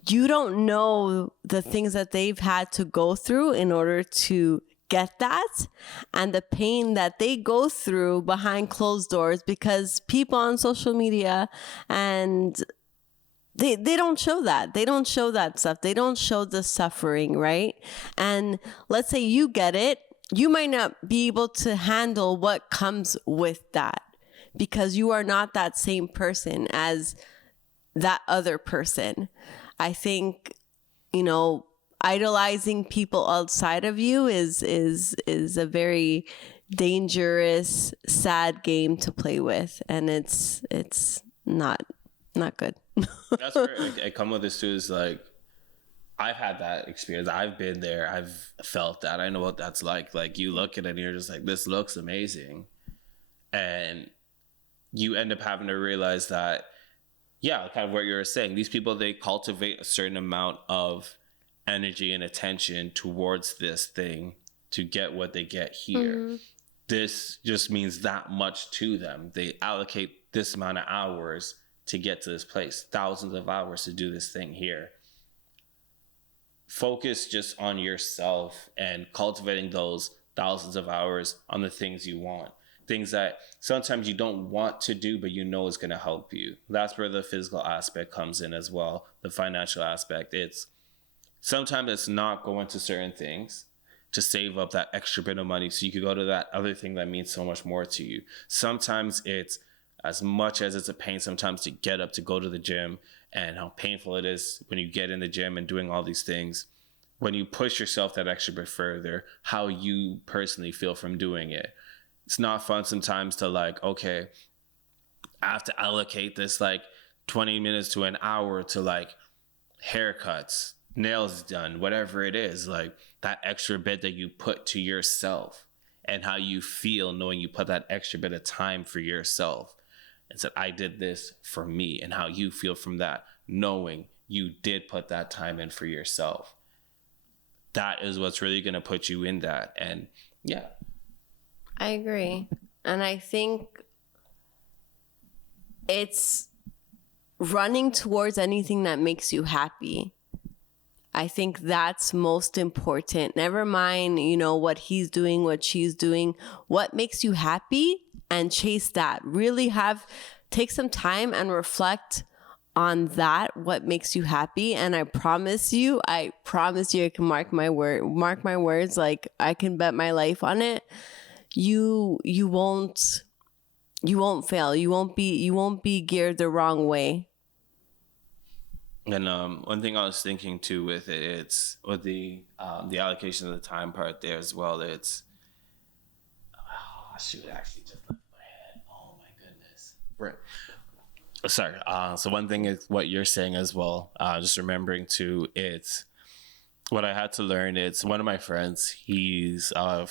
You don't know the things that they've had to go through in order to get that, and the pain that they go through behind closed doors, because people on social media, and they don't show that. They don't show that stuff. They don't show the suffering, right? And let's say you get it. You might not be able to handle what comes with that, because you are not that same person as that other person. I think, idolizing people outside of you is a very dangerous, sad game to play with, and it's not good. That's where I come with this too, is like, I've had that experience. I've been there. I've felt that. I know what that's like. Like, you look at it and you're just like, this looks amazing. And you end up having to realize that, yeah, kind of what you were saying, these people, they cultivate a certain amount of energy and attention towards this thing to get what they get here. Mm-hmm. This just means that much to them. They allocate this amount of hours to get to this place, thousands of hours to do this thing here. Focus just on yourself and cultivating those thousands of hours on the things you want. Things that sometimes you don't want to do, but is going to help you. That's where the physical aspect comes in as well. The financial aspect. Sometimes it's not going to certain things to save up that extra bit of money so you could go to that other thing that means so much more to you. Sometimes it's, as much as it's a pain sometimes to get up to go to the gym, and how painful it is when you get in the gym and doing all these things, when you push yourself that extra bit further, how you personally feel from doing it. It's not fun sometimes to like, okay, I have to allocate this like 20 minutes to an hour to like haircuts. nails done, whatever it is, like that extra bit that you put to yourself and how you feel knowing you put that extra bit of time for yourself and said, I did this for me, and how you feel from that, knowing you did put that time in for yourself. That is what's really going to put you in that. And yeah. I agree. And I think it's running towards anything that makes you happy. I think that's most important. Never mind, what he's doing, what she's doing, what makes you happy, and chase that. Really take some time and reflect on that, what makes you happy. And I promise you, I can mark my words, like I can bet my life on it. You won't fail. You won't be geared the wrong way. And one thing I was thinking too with it, it's with the allocation of the time part there as well. It's shoot, actually just left my head. Oh my goodness. Right. Sorry. So one thing is what you're saying as well. Just remembering too, it's what I had to learn. It's one of my friends. He's a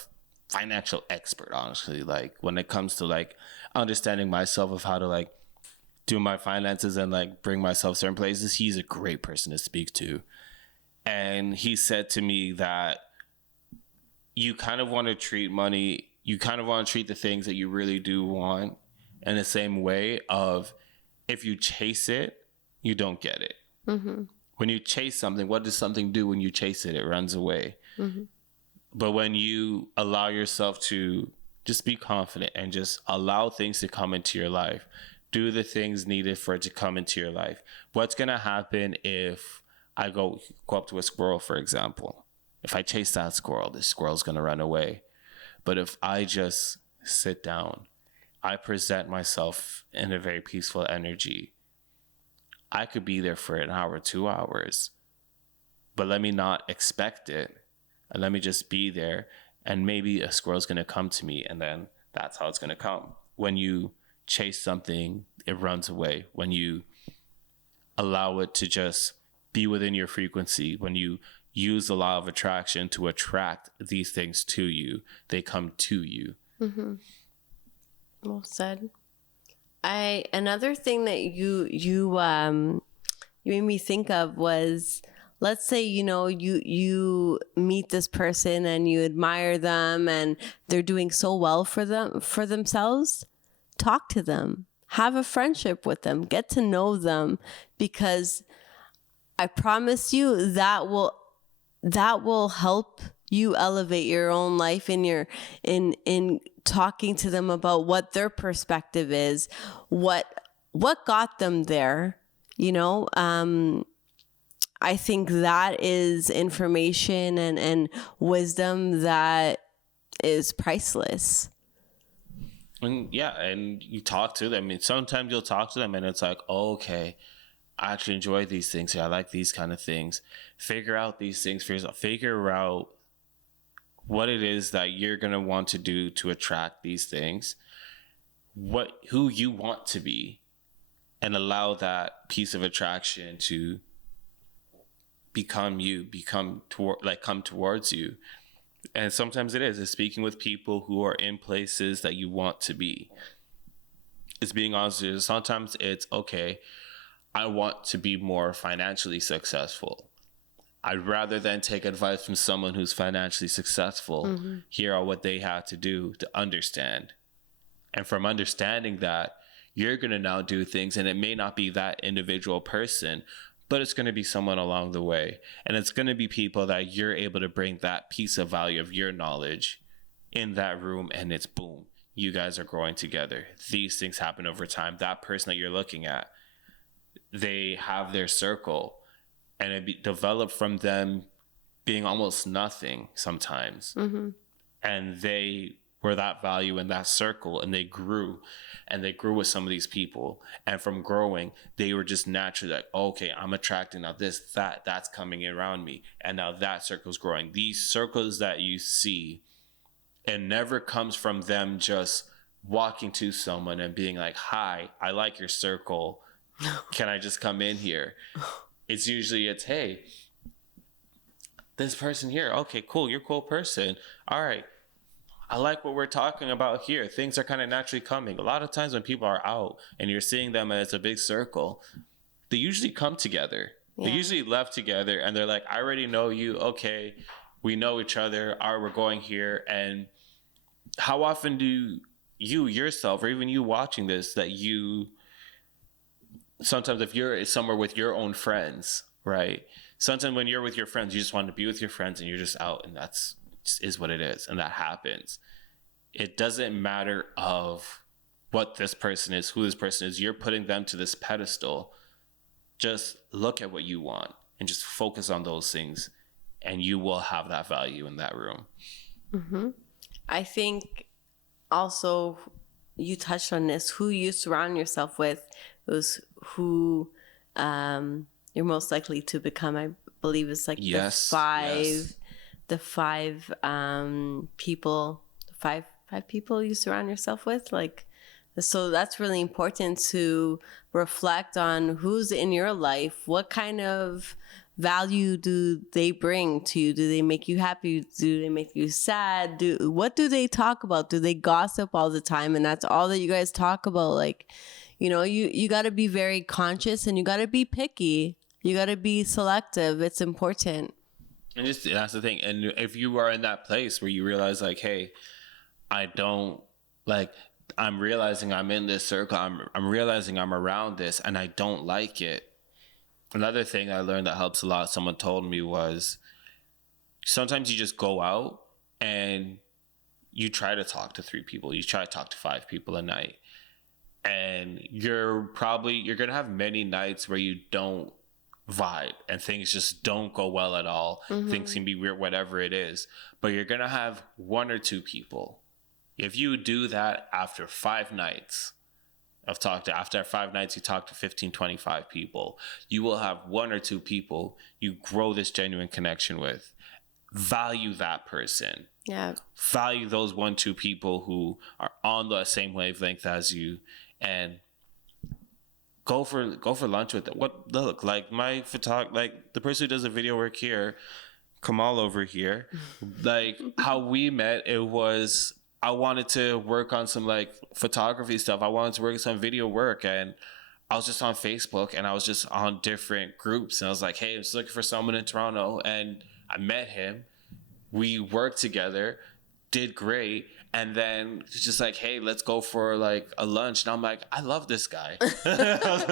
financial expert, honestly. Like when it comes to like understanding myself of how to like do my finances and like bring myself certain places, he's a great person to speak to. And he said to me that you kind of want to treat money, you kind of want to treat the things that you really do want in the same way of, if you chase it, you don't get it. Mm-hmm. When you chase something, what does something do when you chase it? It runs away. Mm-hmm. But when you allow yourself to just be confident and just allow things to come into your life, do the things needed for it to come into your life. What's going to happen if I go up to a squirrel, for example? If I chase that squirrel, the squirrel's going to run away. But if I just sit down, I present myself in a very peaceful energy, I could be there for an hour, 2 hours. But let me not expect it. And let me just be there. And maybe a squirrel's going to come to me. And then that's how it's going to come. When you chase something, it runs away. When you allow it to just be within your frequency, when you use the law of attraction to attract these things to you, they come to you. Mm-hmm. Well said. Another thing that you made me think of was, let's say, you meet this person and you admire them and they're doing so well for themselves. Talk to them, have a friendship with them, get to know them, because I promise you that will help you elevate your own life in talking to them about what their perspective is, what got them there. I think that is information and wisdom that is priceless. And yeah, and you talk to them. I mean, sometimes you'll talk to them and it's like, oh, okay, I actually enjoy these things. I like these kind of things. Figure out these things for yourself. Figure out what it is that you're going to want to do to attract these things, who you want to be, and allow that piece of attraction to become you, come towards you. And sometimes it's speaking with people who are in places that you want to be. It's being honest with you. Sometimes it's, okay, I want to be more financially successful. I'd rather than take advice from someone who's financially successful, mm-hmm. hear out what they have to do to understand. And from understanding that, you're going to now do things, and it may not be that individual person, but it's going to be someone along the way. And it's going to be people that you're able to bring that piece of value of your knowledge in that room, and it's boom, you guys are growing together. These things happen over time. That person that you're looking at, they have their circle, and it developed from them being almost nothing sometimes. Mm-hmm. And they were that value in that circle, and they grew with some of these people. And from growing, they were just naturally like, okay, I'm attracting now that's coming around me. And now that circle's growing. These circles that you see, it never comes from them just walking to someone and being like, hi, I like your circle. Can I just come in here? It's usually, hey, this person here. Okay, cool. You're a cool person. All right. I like what we're talking about here. Things are kind of naturally coming. A lot of times when people are out and you're seeing them as a big circle, they usually come together. They usually left together and they're like, I already know you. Okay, we know each other. All right, we're going here. And how often do you yourself, or even you watching this, that you sometimes if you're somewhere with your own friends, right? Sometimes when you're with your friends, you just want to be with your friends and you're just out, and that's just is what it is, and that happens. It doesn't matter of what this person is, who this person is. You're putting them to this pedestal. Just look at what you want and just focus on those things, and you will have that value in that room. Mm-hmm. I think also you touched on this, who you surround yourself with is who you're most likely to become. I believe it's like the five people you surround yourself with. Like, so that's really important to reflect on who's in your life. What kind of value do they bring to you? Do they make you happy? Do they make you sad? What do they talk about? Do they gossip all the time? And that's all that you guys talk about. Like, you know, you got to be very conscious and you got to be picky. You got to be selective. It's important. And just that's the thing. And if you are in that place where you realize like, hey, I'm realizing I'm in this circle. I'm realizing I'm around this and I don't like it. Another thing I learned that helps a lot, someone told me, was sometimes you just go out and you try to talk to 3 people. You try to talk to 5 people a night. And you're going to have many nights where you don't vibe and things just don't go well at all. Mm-hmm. Things can be weird, whatever it is. But you're going to have 1 or 2 people. If you do that after 5 nights, after 5 nights, you talk to 15, 25 people. You will have 1 or 2 people you grow this genuine connection with. Value that person. Yeah. Value those 1, 2 people who are on the same wavelength as you, and go for lunch with them. Like the person who does the video work here, Kamal over here, like how we met, it was, I wanted to work on some like photography stuff. I wanted to work on some video work, and I was just on Facebook and I was just on different groups, and I was like, hey, I'm just looking for someone in Toronto, and I met him. We worked together, did great, and then it's just like, hey, let's go for like a lunch. And I'm like, I love this guy. I was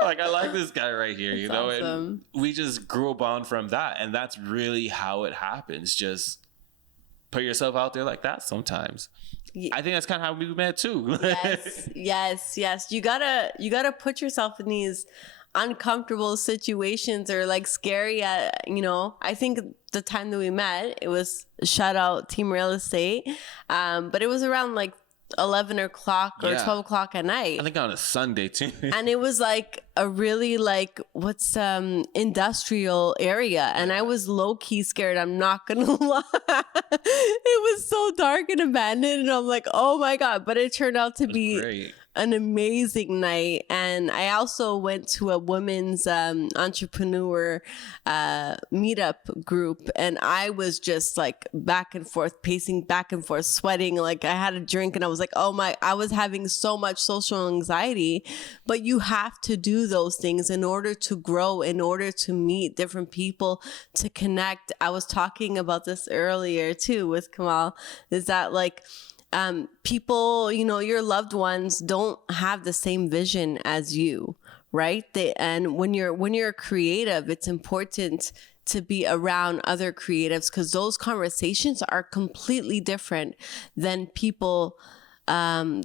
like, I like this guy right here, you know. Awesome. And we just grew a bond from that, and that's really how it happens. Just put yourself out there like that sometimes. Yeah. I think that's kind of how we met too. Yes. You gotta put yourself in these uncomfortable situations or like scary. I think the time that we met, it was shout out Team Real Estate, but it was around like 11 o'clock or 12 o'clock at night. I think on a Sunday too. And it was like a really like industrial area, and I was low key scared. I'm not gonna lie. It was so dark and abandoned, and I'm like, oh my god! But it turned out to be great. An amazing night. And I also went to a women's entrepreneur meetup group, and I was just like pacing back and forth, sweating. Like I had a drink and I was like, I was having so much social anxiety. But you have to do those things in order to grow, in order to meet different people, to connect. I was talking about this earlier too with Kamal, is that like people, your loved ones don't have the same vision as you, right? And when you're creative, it's important to be around other creatives, because those conversations are completely different than people conversation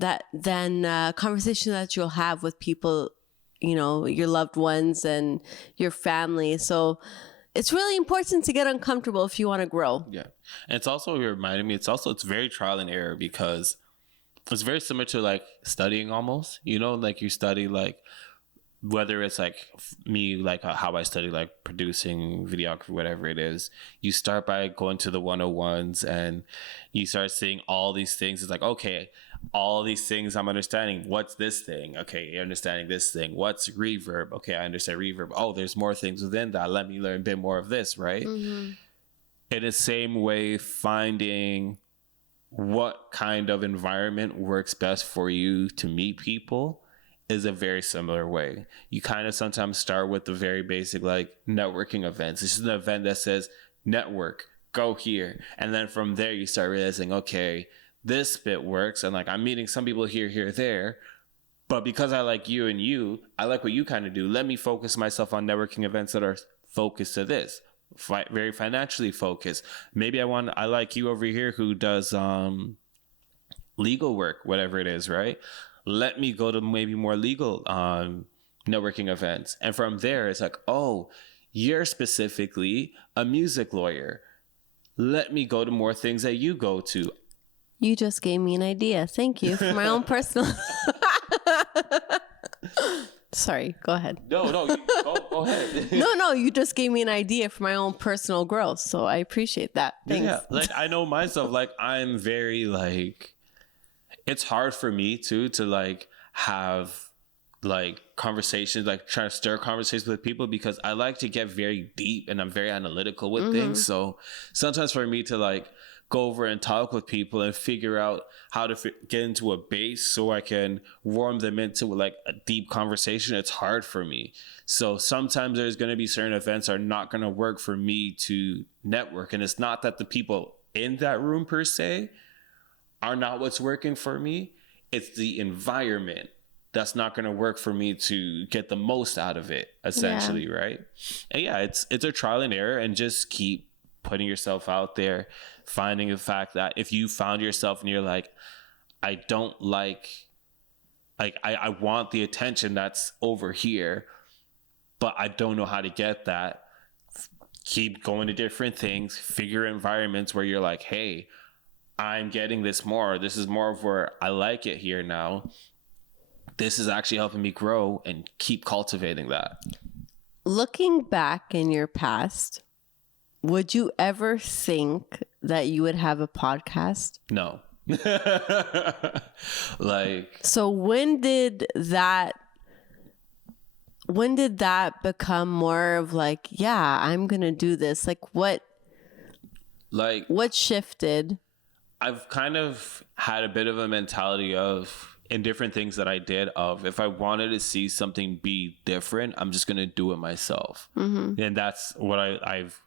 that you'll have with people, your loved ones and your family. So it's really important to get uncomfortable if you want to grow. Yeah. And it's also, you reminded me, it's very trial and error, because it's very similar to like studying almost, like you study like, whether it's like me, like how I study like producing, videography, whatever it is. You start by going to the 101s and you start seeing all these things. It's like, okay, all these things I'm understanding. What's this thing? Okay, you're understanding this thing. What's reverb? Okay, I understand reverb. Oh, there's more things within that. Let me learn a bit more of this, right? Mm-hmm. In the same way, finding what kind of environment works best for you to meet people is a very similar way. You kind of sometimes start with the very basic, like networking events. This is an event that says network, go here. And then from there, you start realizing, okay, this bit works. And like, I'm meeting some people here, there. But because I like you and you, I like what you kind of do. Let me focus myself on networking events that are focused to this. Very financially focused. Maybe I like you over here who does legal work, whatever it is, right? Let me go to maybe more legal networking events. And from there, it's like, oh, you're specifically a music lawyer. Let me go to more things that you go to. You just gave me an idea. Thank you for my own personal. Sorry, go ahead. No, go ahead. No, you just gave me an idea for my own personal growth. So I appreciate that. Thanks. Yeah, like I know myself, like I'm very like, it's hard for me too to like have like conversations, like trying to stir conversations with people because I like to get very deep and I'm very analytical with things. So sometimes for me to like go over and talk with people and figure out how to get into a base so I can warm them into like a deep conversation, it's hard for me. So sometimes there's going to be certain events are not going to work for me to network. And it's not that the people in that room per se are not what's working for me. It's the environment that's not going to work for me to get the most out of it, essentially, right? And yeah, it's a trial and error, and just keep putting yourself out there, finding the fact that if you found yourself and you're like, I don't like I want the attention that's over here, but I don't know how to get that. Keep going to different things, figure environments where you're like, hey, I'm getting this more. This is more of where I like it here now. This is actually helping me grow, and keep cultivating that. Looking back in your past, would you ever think that you would have a podcast? No. Like, so when did that become more of like, yeah, I'm gonna do this? Like what shifted? I've kind of had a bit of a mentality of, in different things that I did, of if I wanted to see something be different, I'm just gonna do it myself. And that's what I've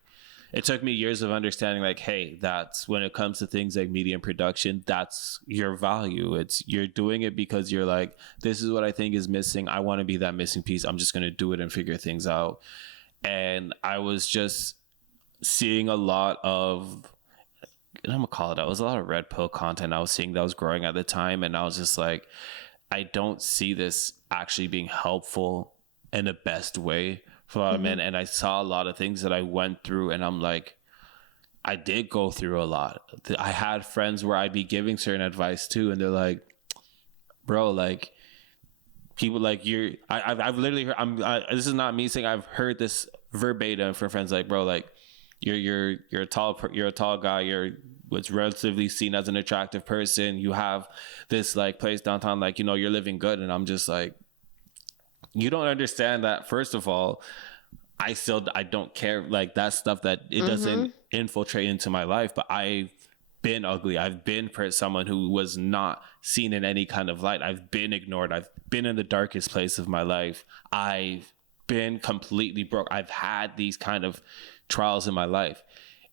it took me years of understanding, like, hey, that's when it comes to things like media and production, that's your value. It's you're doing it because you're like, this is what I think is missing. I want to be that missing piece. I'm just going to do it and figure things out. And I was just seeing a lot of, I'm going to call it, it was a lot of red pill content I was seeing that was growing at the time. And I was just like, I don't see this actually being helpful in the best way for a lot of men. And I saw a lot of things that I went through, and I'm like, I did go through a lot. I had friends where I'd be giving certain advice too, and they're like, bro, like, people like I've literally heard, this is not me saying, I've heard this verbatim from friends, like, bro, like, you're a tall guy, you're what's relatively seen as an attractive person, you have this like place downtown, like, you know, you're living good. And I'm just like, you don't understand that, first of all, I don't care, like, that stuff, that it doesn't infiltrate into my life. But I've been ugly. I've been someone who was not seen in any kind of light. I've been ignored. I've been in the darkest place of my life. I've been completely broke. I've had these kind of trials in my life.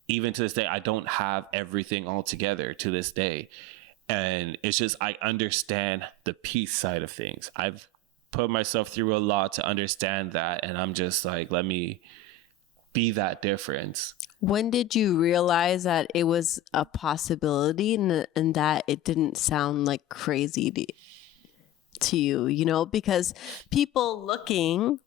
Even to this day, I don't have everything all together to this day. And it's just, I understand the peace side of things. I've put myself through a lot to understand that, and I'm just like, let me be that difference. When did you realize that it was a possibility, and that it didn't sound like crazy to you, you know? Because people looking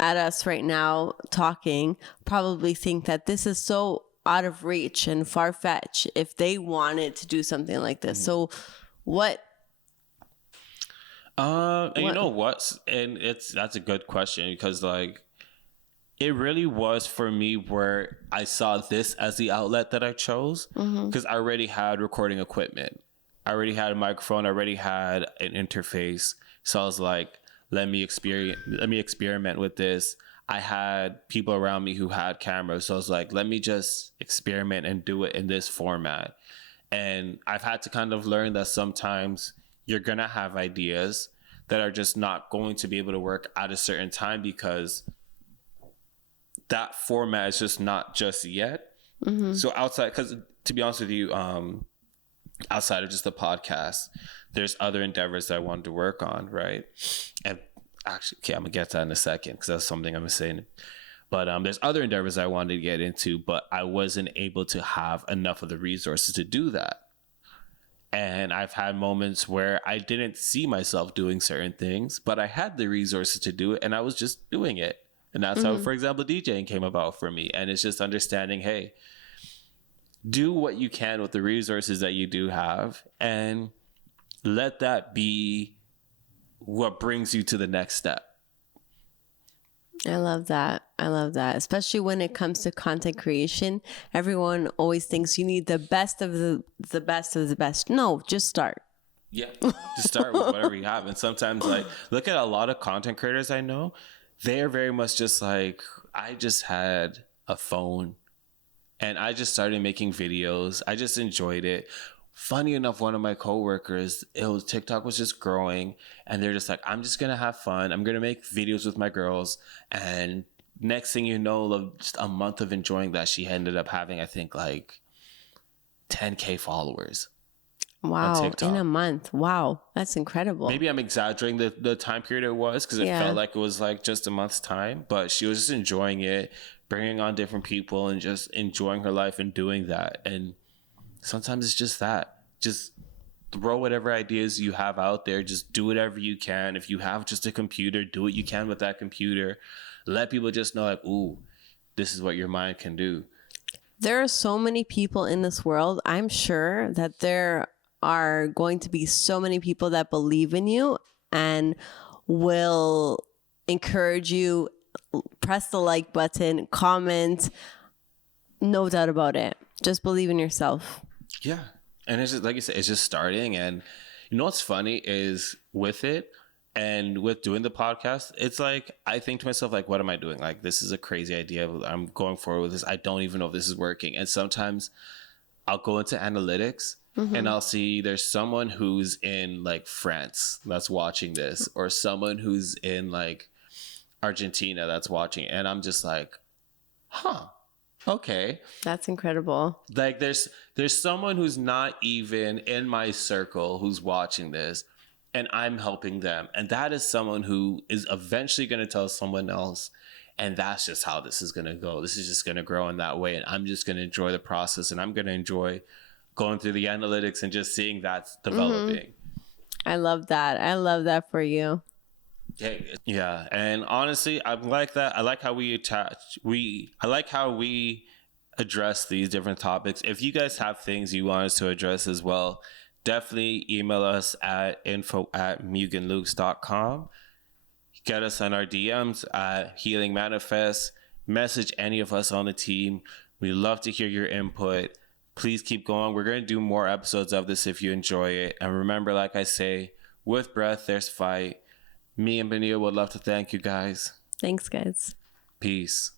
at us right now talking probably think that this is so out of reach and far-fetched if they wanted to do something like this. So what you know what? And that's a good question, because like, it really was for me where I saw this as the outlet that I chose, because I already had recording equipment. I already had a microphone, I already had an interface. So I was like, let me experiment with this. I had people around me who had cameras. So I was like, let me just experiment and do it in this format. And I've had to kind of learn that sometimes you're going to have ideas that are just not going to be able to work at a certain time because that format is just not just yet. Mm-hmm. So outside, because to be honest with you, outside of just the podcast, there's other endeavors that I wanted to work on, right? And actually, okay, I'm gonna get to that in a second because that's something I'm saying. But there's other endeavors I wanted to get into, but I wasn't able to have enough of the resources to do that. And I've had moments where I didn't see myself doing certain things, but I had the resources to do it, and I was just doing it. And that's how, for example, DJing came about for me. And it's just understanding, hey, do what you can with the resources that you do have, and let that be what brings you to the next step. I love that. I love that. Especially when it comes to content creation. Everyone always thinks you need the best of the best of the best. No, just start. Yeah. Just start with whatever you have. And sometimes, like, look at a lot of content creators I know. They are very much just like, I just had a phone and I just started making videos. I just enjoyed it. Funny enough, one of my coworkers, TikTok was just growing, and they're just like, I'm just going to have fun. I'm going to make videos with my girls. And next thing you know, just a month of enjoying that, she ended up having, I think, like 10K followers. Wow, in a month. Wow, that's incredible. Maybe I'm exaggerating the time period it was because it felt like it was like just a month's time, but she was just enjoying it, bringing on different people and just enjoying her life and doing that. And sometimes it's just that. Just throw whatever ideas you have out there. Just do whatever you can. If you have just a computer, do what you can with that computer. Let people just know, like, ooh, this is what your mind can do. There are so many people in this world. I'm sure that there are going to be so many people that believe in you and will encourage you. Press the like button, comment. No doubt about it. Just believe in yourself. Yeah. And it's just, like you said, it's just starting. And you know what's funny is with it and with doing the podcast, it's like, I think to myself, like, what am I doing? Like, this is a crazy idea. I'm going forward with this. I don't even know if this is working. And sometimes I'll go into analytics and I'll see there's someone who's in like France that's watching this, or someone who's in like Argentina that's watching it. And I'm just like, huh. Okay. That's incredible. Like there's someone who's not even in my circle who's watching this, and I'm helping them. And that is someone who is eventually going to tell someone else. And that's just how this is going to go. This is just going to grow in that way. And I'm just going to enjoy the process, and I'm going to enjoy going through the analytics and just seeing that's developing. I love that. I love that for you. Yeah, and honestly, I like that. I like how I like how we address these different topics. If you guys have things you want us to address as well, definitely email us at info@muganlukes.com. Get us on our DMs at Healing Manifest. Message any of us on the team. We love to hear your input. Please keep going. We're going to do more episodes of this if you enjoy it. And remember, like I say, with breath, there's fight. Me and Benita would love to thank you guys. Thanks, guys. Peace.